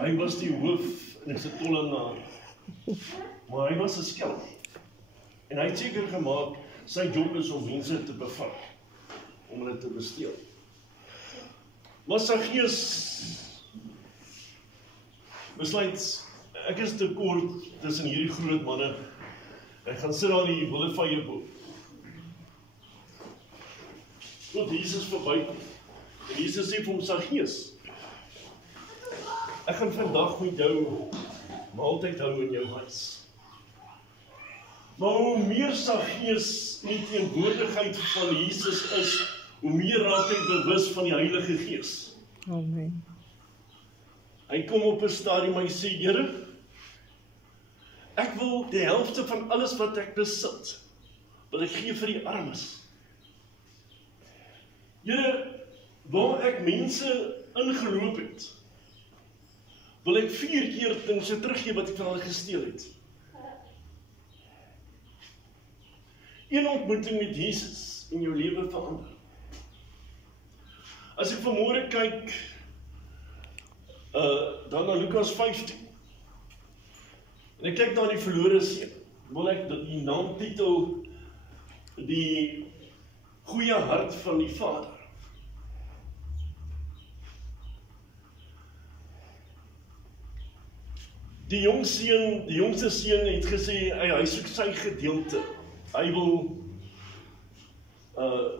Hy was die hoof in sy tollenaar, maar hy was 'n skelm. En hy het seker gemaak, sy job is om mense te bevat, om hulle te besteel. Maar Saggeus besluit, ek is te kort tussen hierdie groot manne, ek gaan sit aan die willevyeeboom. Tot Jesus verby kom. En Jesus sê vir hom, Saggeus, ek gaan vandag met jou maaltyd hou in jou huis. Maar hoe meer Saggeus in die teenwoordigheid van Jesus is, hoe meer raak hy bewus van die Heilige Gees. Amen. Hy kom op 'n stadium en hy sê, Here, ek wil die helfte van alles wat ek besit, wil ek gee vir die armes. Here, waar ek mense ingeloop het, wil ek 4 keer dinge teruggee wat ek van hulle gesteel het. Een ontmoeting met Jesus in jou lewe verander. As ek vanmôre kyk, dan na Lukas 15, en ek kyk na die verlore seun, wil ek dat die naamtitel die goeie hart van die Vader. Die jongste seun het gesê, hy soek sy gedeelte. Hy wil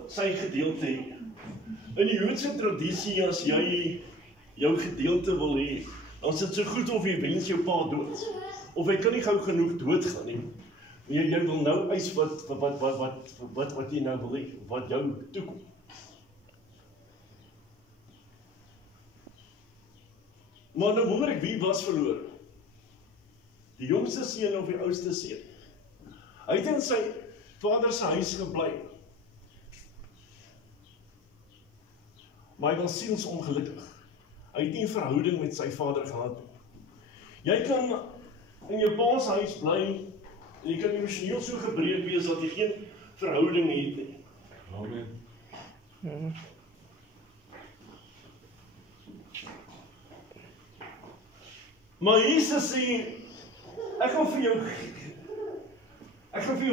sy gedeelte hê. In die Joodse tradisie, as jy jou gedeelte wil hê, dan is dit so goed of jy wens jou pa dood. Of hy kan nie gou genoeg doodgaan nie. Maar jy wil nou eis wat jy nou wil hê, wat jou toekom. Maar nou wonder ek, wie was verlore? Die jongste seun of die oudste seun? Hy het in sy vader se huis gebly. Maar hy was sielsongelukkig. Hy het nie 'n verhouding met sy vader gehad nie. Jy kan in jou pa se huis bly, en jy kan emosioneel so gebreek wees, dat jy geen verhouding het nie. Amen. Maar Jesus sê, ek gaan vir jou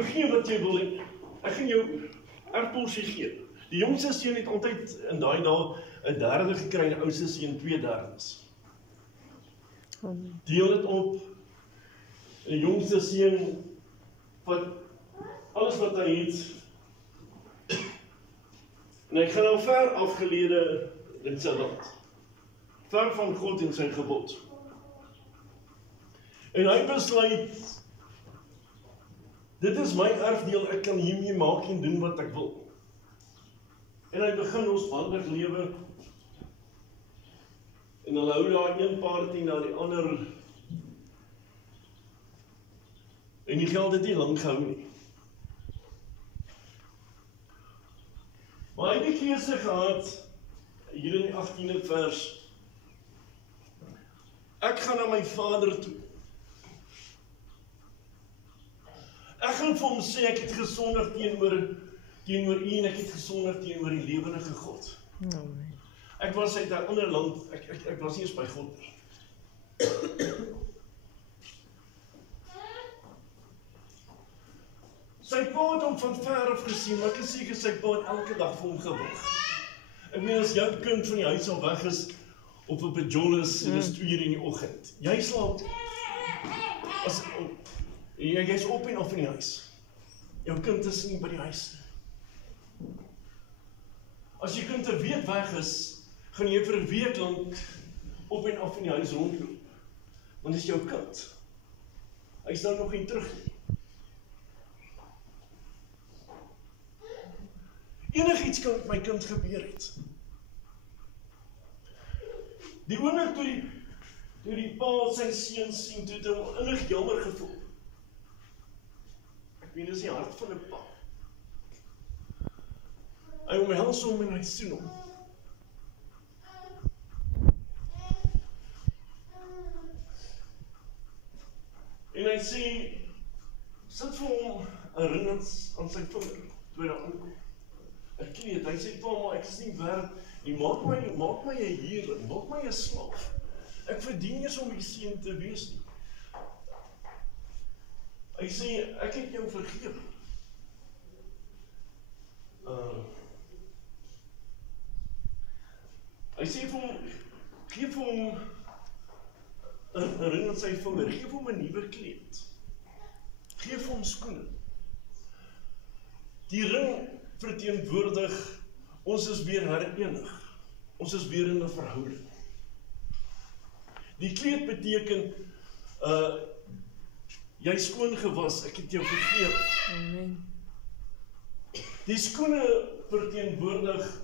gee wat jy wil hê. Ek gaan jou erfporsie gee. Die jongste seun het altyd in daai dae 'n derde gekry, en die oudste seun 2/3. Deel dit op. En die jongste seun vat alles wat hy het, en hy gaan nou ver afgeleide in sy land. Ver van God en sy gebod. En hy besluit, dit is my erfdeel, ek kan hiermee maak en doen wat ek wil. En hy begin losbandig lewe, en hulle hou daar een party na die ander, en die geld het nie lang gehou nie. Maar hy het die keuse gehad, hier in die 18de vers, ek gaan na my vader toe. Ek gaan vir hom sê, ek het gesondig teenoor u, en ek het gesondig teenoor die lewendige God. Ek was uit 'n ander land, ek was nie eens by God nie. Sy pa het hom van ver af gesien, maar ek is seker sy pa het elke dag vir hom gewag. Ek meen, as jou kind van die huis al weg is, of op 'n jollis, en is 2 uur in die oggend, jy slaap, jy's op en af in die huis. Jou kind is nie by die huis nie. As jy kind 'n week weg is, gaan jy vir 'n week lank op en af in die huis rondloop. Want dis jou kind. Hy is nou nog nie terug nie. Enigiets kan met my kind gebeur het. Die oomblik toe die pa sy seun sien, toe het hy hom innig jammer gevoel. Ek meen, dis die hart van 'n pa. Hy omhels hom en hy soen hom. En hy sê, sit vir hom 'n ring aan sy vinger, toe hy daar aankom. Ek ken dit, hy sê, pa, maar ek is nie werd, nie, maak my 'n huurling, maak my 'n slaaf. ek verdien nie om die seun te wees nie. Hy sê, ek het jou vergewe. Hy sê vir hom, geef hom 'n ring aan sy vinger, geef hom 'n nuwe kleed. Geef hom skoene. Die ring verteenwoordig, ons is weer herenig. Ons is weer in 'n verhouding. Die kleed beteken, jy is skoon gewas, ek het jou vergewe. Amen. Die skoene verteenwoordig,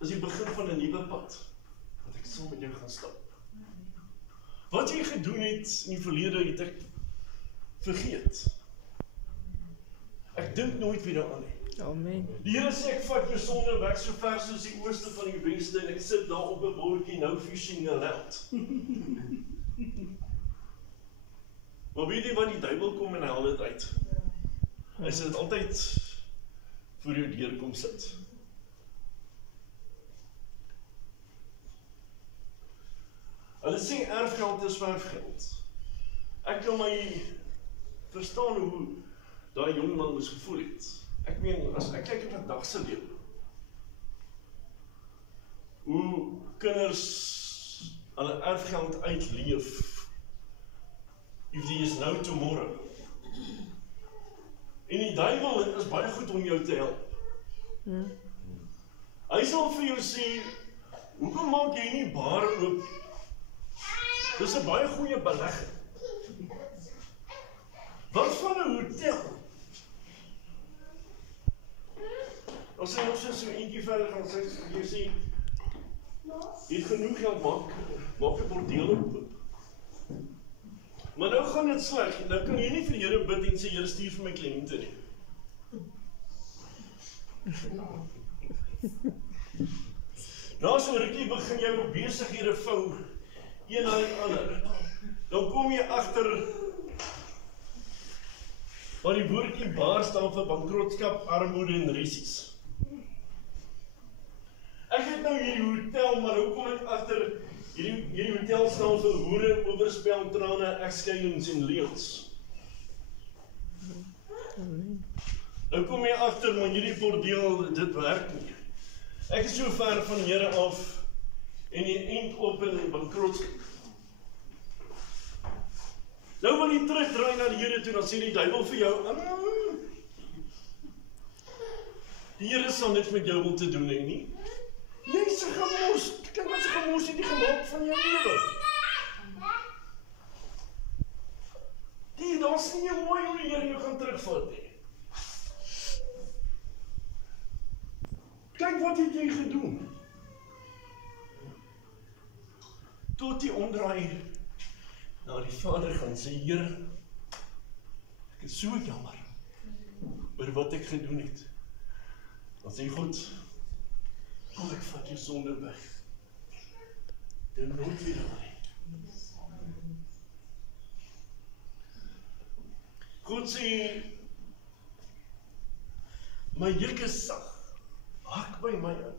is die begin van 'n nuwe pad, wat ek saam met jou gaan stap. Wat jy gedoen het in die verlede, het ek vergeet. Ek dink nooit weer daaraan nie. Amen. Die Here sê, ek vat jou sonde weg so ver soos die ooste van die weste, en ek sit daar op 'n wolkie, nou fishing around. Maar weet jy wat, die duiwel kom en haal dit uit. Hy sê dit altyd voor jou deur kom sit. Hulle sê erfgeld is erfgeld. Ek kan my verstaan hoe daai jong man moes gevoel het. Ek meen, as ek kyk op vandag se lewe, hoe kinders hulle erfgeld uitleef, if there is no tomorrow. En die duiwel is baie goed om jou te help. Hy sal vir jou sê, hoekom maak jy nie bare oop? Dis 'n baie goeie belegging. Wat van 'n hotel? As jy nog so eentjie verder gaan sê, jy sê, jy het genoeg geld, maak 'n bordeel oop. Maar nou gaan dit sleg, nou kan jy nie vir die Here bid en sê, Here, stuur vir my kliënte nie. Nou so rukkie begin jou besighede vou, een na die ander. Dan kom jy agter, waar die woordjie baar staan vir bankrotskap, armoede en risies. Ek het nou hierdie hotel, maar nou kom ek agter, hierdie hotel staan vir hoere, oorspel, trane, egskeidings en leuns. Nou kom jy agter, maar hierdie bordeel, dit werk nie. Ek is so ver van die Here af, en jy eind op in bankrotskap. Nou wil jy terugdraai na die Here toe, dan sê die duiwel vir jou, die Here sal niks met jou wil te doen hê nie. Jy's 'n gemors, kyk wat 'n gemors het die gemaak van jou lewe. Daar's nie mooi hoe die Here jou gaan terugvat nie. Kyk wat het jy gedoen? Tot jy omdraai na die Vader gaan sê, Here, ek is so jammer oor wat ek gedoen het. Dan sê goed, kom ek vat jou sonde weg. Dit nooit weer aan nie. God sê, my juk is sag, hak by my in.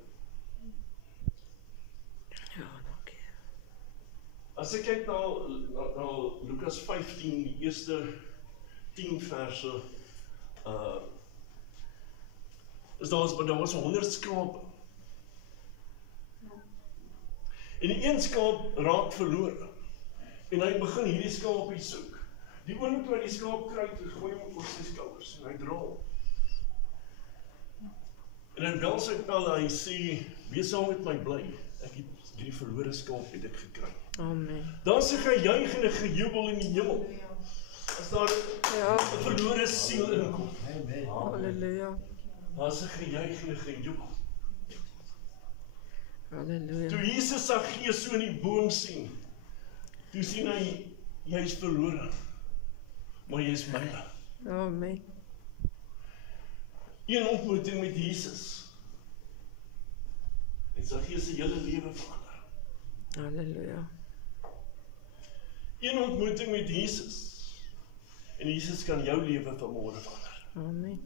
As ek kyk na Lukas 15, die eerste 10 verse, daar was 100 skape. En die een skaap raak verloor. En hy begin hierdie skaapie soek. Die oomblik toe hy die skaap kry, gooi hom op sy skouers en hy dra hom. En hy bel sy pel en hy sê, wees saam met my bly. Ek het hierdie verlore skaap het ek gekry. Amen. Daar is 'n gejuig en 'n gejubel in die hemel. As daar 'n verlore siel inkom. Halleluja. Daar is 'n gejuig en 'n gejubel. Halleluja. Toe Jesus sy gees so in die boom sien, toe sien hy, jy is verlore, maar jy is myne. Amen. Een ontmoeting met Jesus, en sy gees sy hele lewe verander. Halleluja. Een ontmoeting met Jesus, en Jesus kan jou lewe vanmôre verander. Amen.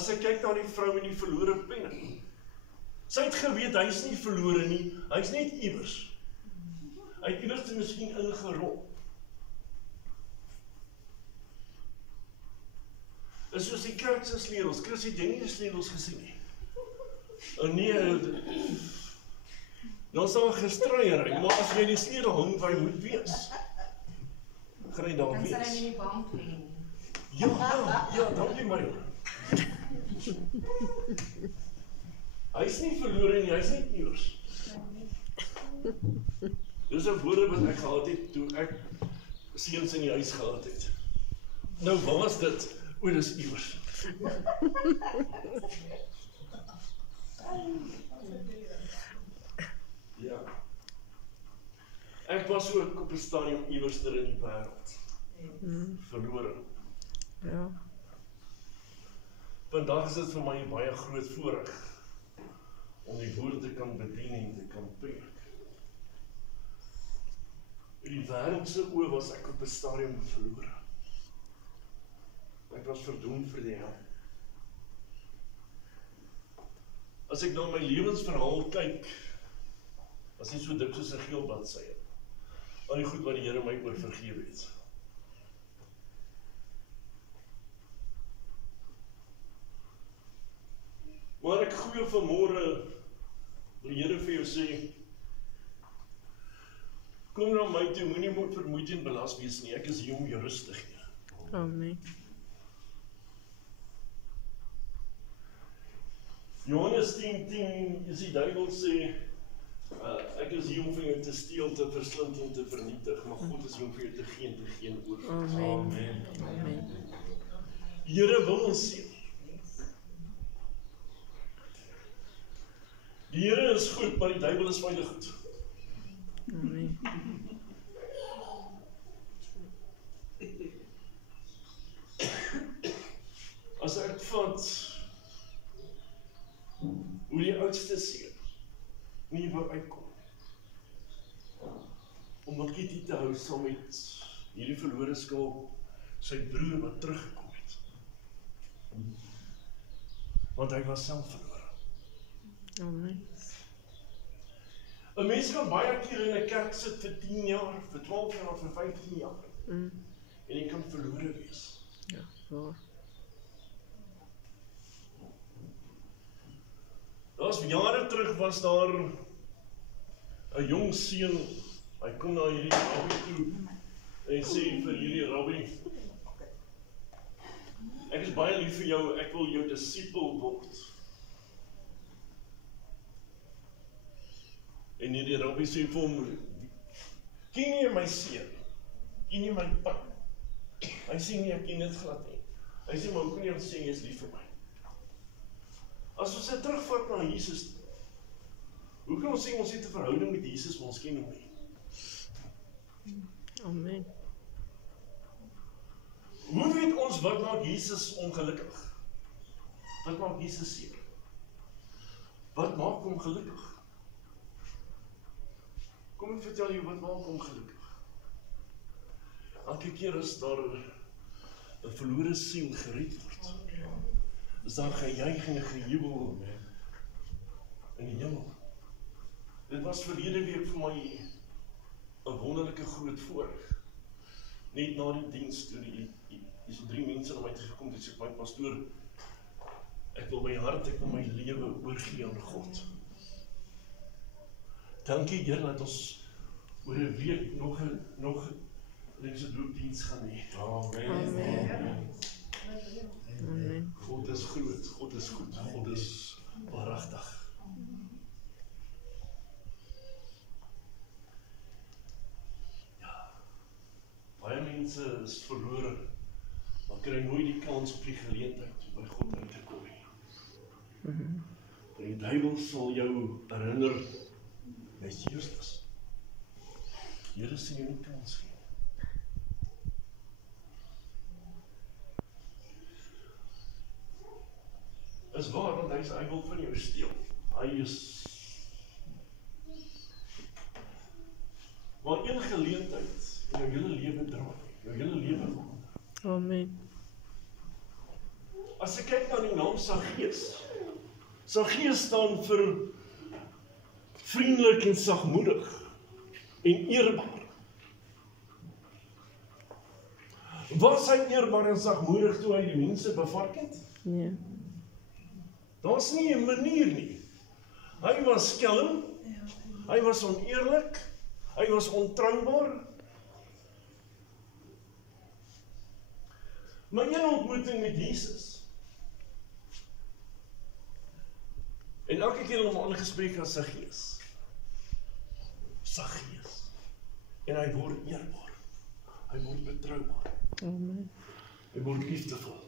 as ek kyk na die vrou met die verlore penning. Sy het geweet, hy is nie verlore nie, hy is net iewers. Hy het iewers miskien ingerol. Is soos die kerk se sleutels. Chris, het jy nie die sleutels gesien nie? Nee, dan is daar 'n gestruiery, maar as jy die sleutel hang waar hy moet wees, gaan hy daar Dan sal hy wees. nie die bank lê nie. Ja, dankie Mario. Hy is nie verlore nie, hy is net iewers. Dis 'n woorde wat ek gehad het toe ek seuns in die huis gehad het. Nou, waar was dit? O, dis iewers. Ja. Ek was ook op 'n stadium iewerster in die wêreld. Verlore. Ja. Vandag is dit vir my baie groot voorreg om die woord te kan bedien en te kan preek. In die wêreldse oë was ek op 'n stadium verlore. Ek was verdoem vir die hel. As ek na my lewensverhaal kyk, was nie so dik soos 'n geel bladsye. Al die goed wat die Here my oor vergewe het. Maar ek glo vanmôre, die Here vir jou sê, kom na my toe, moenie moet vermoeid en belas wees nie, ek is hier om jou rustig te gee. Amen. Johannes 10:10 is die duiwel sê, ek is hier om vir jou te steel, te verslind en te vernietig, maar God is hier om vir jou te gee en te gee oor. Amen. Amen. Die Here wil ons seën. Die Here is goed, maar die duiwel is veilig goed. Amen. As ek vat hoe die oudste seun nie wou uitkom om 'n kitty te hou saam met hierdie verlore skaap, sy broer wat teruggekom het. Want hy was self verlore. Amen. 'n Mens kan baie keer in 'n kerk sit vir 10 jaar, vir 12 jaar, vir 15 jaar en jy kan verlore wees. Ja, waar. Daar's jare terug was daar 'n jong seun, hy kom na hierdie rabbi toe en sê vir hierdie rabbi, ek is baie lief vir jou, ek wil jou disipel word. En hierdie rabbi sê vir hom, ken jy my seun? Ken jy my pa? Hy sê nee, ek ken dit glad nie. Hy sê, maar hoe kan jy ons sê jy is lief vir my? As ons dit terugvat na Jesus, hoe kan ons sê ons het 'n verhouding met Jesus, maar ons ken hom nie? Amen. Hoe weet ons wat maak Jesus ongelukkig? Wat maak Jesus seer? Wat maak hom gelukkig? Kom ek vertel jou wat maak hom gelukkig. Elke keer as daar 'n verlore siel gered word, is daar gejuig en gejubel in die hemel. Dit was verlede week vir my 'n wonderlike groot voorreg. Net na die diens toe die so 3 mense na my toe gekom het, sê my pastoor, ek wil my hart, ek wil my lewe oorgee aan God. Dankie Here dat ons oor 'n week nog 'n doopdiens gaan hê. Amen. Amen. God is groot, God is goed, God is waaragtig. Ja, baie mense is verlore, maar kry nooit die kans op die geleentheid om by God uit te kom nie. Die duiwel sal jou herinner, jy's useless. Here sien jou nie kans gee. Is waar, want hy wil van jou steel. Hy is... Maar een geleentheid in jou hele lewe draai, jou hele lewe verander. Amen. As As ek kyk na die naam Saggeus. Saggeus staan vir vriendelik en sagmoedig en eerbaar. Was hy eerbaar en sagmoedig toe hy die mense bevark het? Nee. Daar's nie 'n manier nie. Hy was skelm, hy was oneerlik, hy was ontroubaar. Maar een ontmoeting met Jesus. En elke keer hom aangespreek as Saggeus. Saggeus. En hy word eerbaar. Hy word betroubaar. Amen. Hy word liefdevol.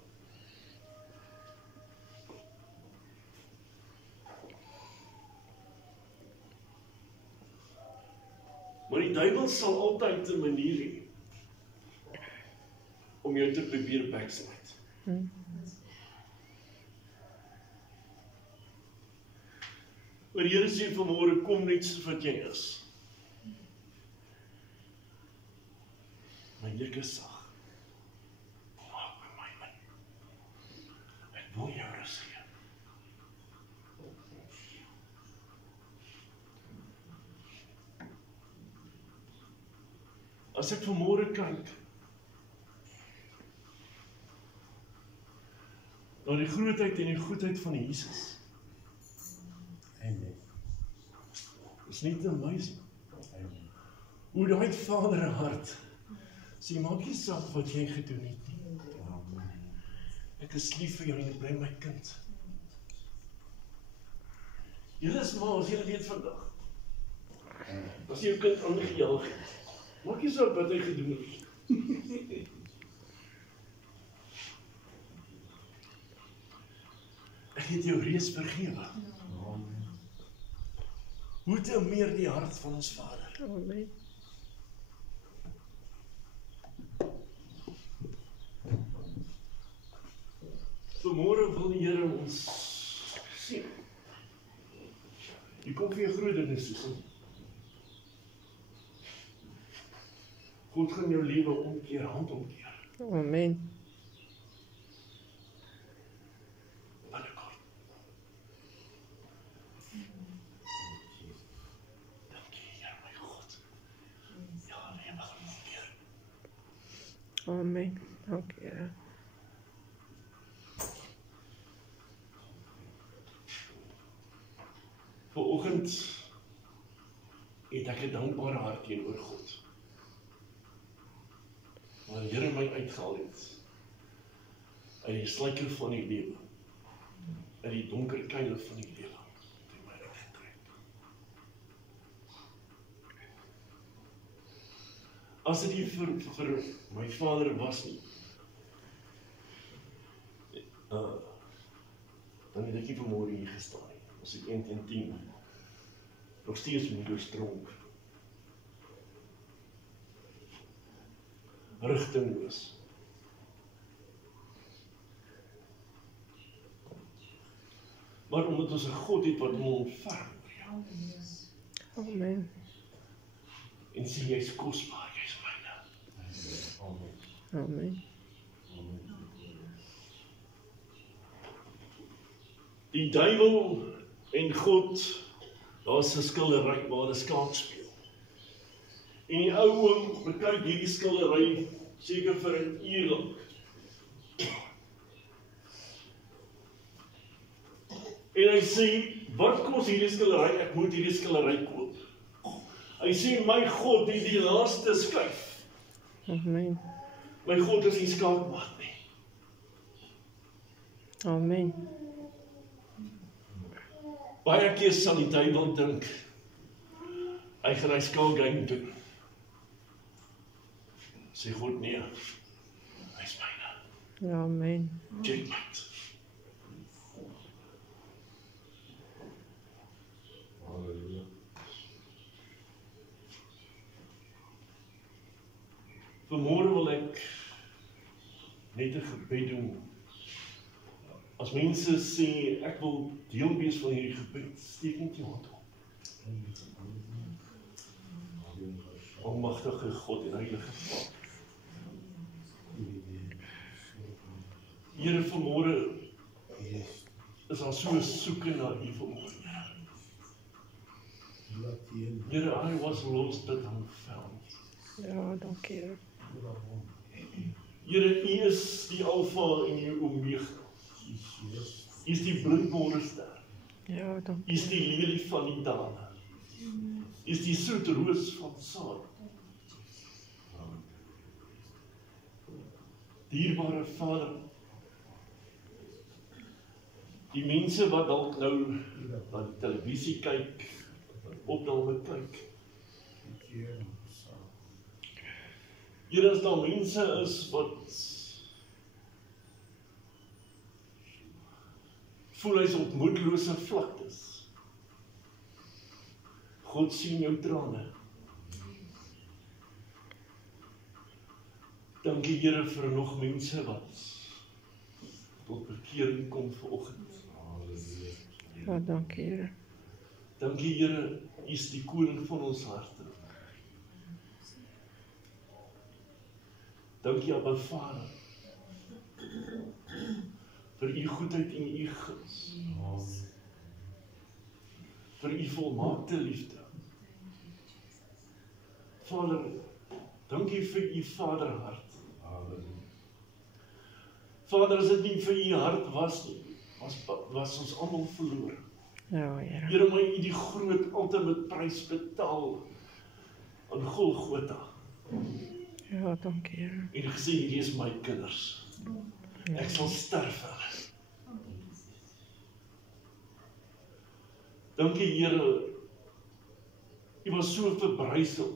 Maar die duiwel sal altyd 'n manier hê om jou te probeer backslide. Maar die Here sê vanmôre, kom net so wat jy is. My juk is sag. Maak met my min. Ek wil jou rus gee. As ek vanmôre kyk na die grootheid en die goedheid van Jesus. Amen. Is nie te amazing. Hoe daai Vader hart sê, maak nie saak wat jy gedoen het nie. Ek is lief vir jou en jy bly my kind. Julle is maar, as julle weet vandag. As jy jou kind aangejaag het, maak nie saak wat hy gedoen het. Ek het jou reeds vergewe. Hoe te meer die hart van ons Vader. Amen. Vanmôre wil die Here ons sien. Jy kom vir jou grootdernis toe. God gaan jou lewe omkeer, hand omkeer. Amen. Binnekort. Dankie, Here my God. Ja, lewe gaan omkeer. Amen. Dankie, Here. Vanoggend het ek 'n dankbare hart teenoor God. Waar die Here my uitgehaal het uit die sluiker van die lewe, uit die donker kuile van die lewe, het hy my uitgetrek. As dit nie vir my Vader was nie, dan het ek nie vanmôre hier gestaan nie. As ek 1 teen 10, nog steeds moederstronk, rigtingloos. Maar omdat ons 'n God het wat hom ontferm, Amen. en sê jy's kosbaar, jy's myne. Amen. Die duiwel en God, daar's 'n skildery waar hulle skaak speel. En die ou oom bekyk hierdie skildery seker vir 'n uur lank. En hy sê, wat kos hierdie skildery? Ek moet hierdie skildery koop. Hy sê, my God het die laaste skuif. Amen. My God is nie skaakmaat nie. Amen. Baie keer sal die duiwel dink, hy gaan hy skaakgame doen. Sê God, nee, hy's myne. Amen. Checkmate. Halleluja. Vanmôre wil ek net 'n gebed doen. As mense sê, ek wil deel wees van hierdie gebed, steek net jou hand op. Almagtige God en Heilige Vader. Here, vanmôre is daar so soeke na U vanmôre. Here, I was lost but I'm found. Ja, dankie, Here. Here, U is die Alfa en die Omega. U is die blindmôre ster. Ja, U dankie. is die lelie van die dale. U is die soet roos van Saad. Dierbare Vader, die mense wat dalk nou na die televisie kyk, opname kyk. Here, as daar mense is wat voel hy's op moedlose vlaktes. God sien jou trane. Dankie Here vir nog mense wat tot bekering kom vanoggend. Ja, dankie, Here. Dankie Here, U is die koning van ons harte. Dankie Abba Vader vir U goedheid en U guns. Vir U volmaakte liefde. Vader, dankie vir U vaderhart. Vader, as dit nie vir U hart was nie, was ons almal verloor. Ja, Here. Here, maar U die groot ultimate prys betaal aan Golgotha. Ja, dankie, Here. En gesê, hierdie is my kinders. Ek sal sterf vir hulle. Dankie Here, U was so verbrysel.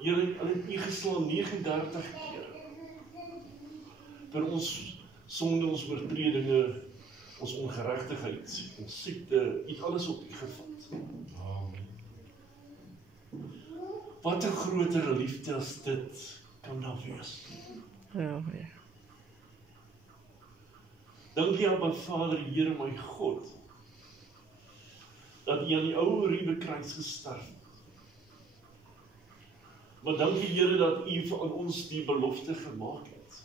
Here, hulle het U geslaan 39 keer. Vir ons sonde, ons oortredinge, ons ongeregtigheid, ons siekte, U het alles op U gevat. Wat 'n groter liefde as dit kan daar wees. Ja, Here. Dankie Abba Vader, Here my God, dat U aan die ou Riebekruis gesterf het. Maar dankie Here dat U aan ons die belofte gemaak het.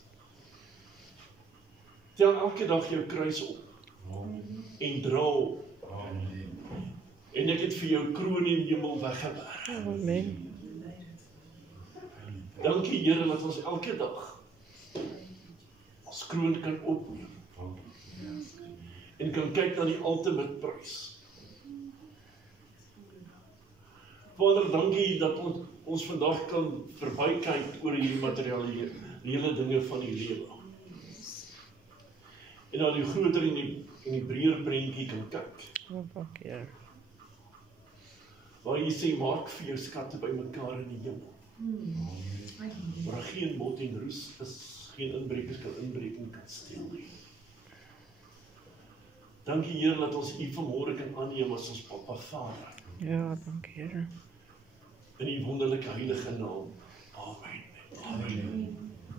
Tel elke dag jou kruis op en dra hom. En ek het vir jou kroon in die hemel weggeberg. Amen. Dankie Here dat ons elke dag ons kroon kan opneem en kan kyk na die ultimate prys. Vader, dankie dat ons vandag kan verbykyk oor hierdie materiële dinge van die lewe. En na die groter en die breër prentjie kan kyk. Ja, dankie, Here. Waar U sê, maak vir jou skatte bymekaar in die hemel. Waar geen mot en roes is, geen inbrekers kan inbreek en kan steel nie. Dankie Here dat ons U vanmôre kan aanneem as ons Papa Vader. Ja, dankie, Here. In U wonderlike heilige naam. Amen. Amen.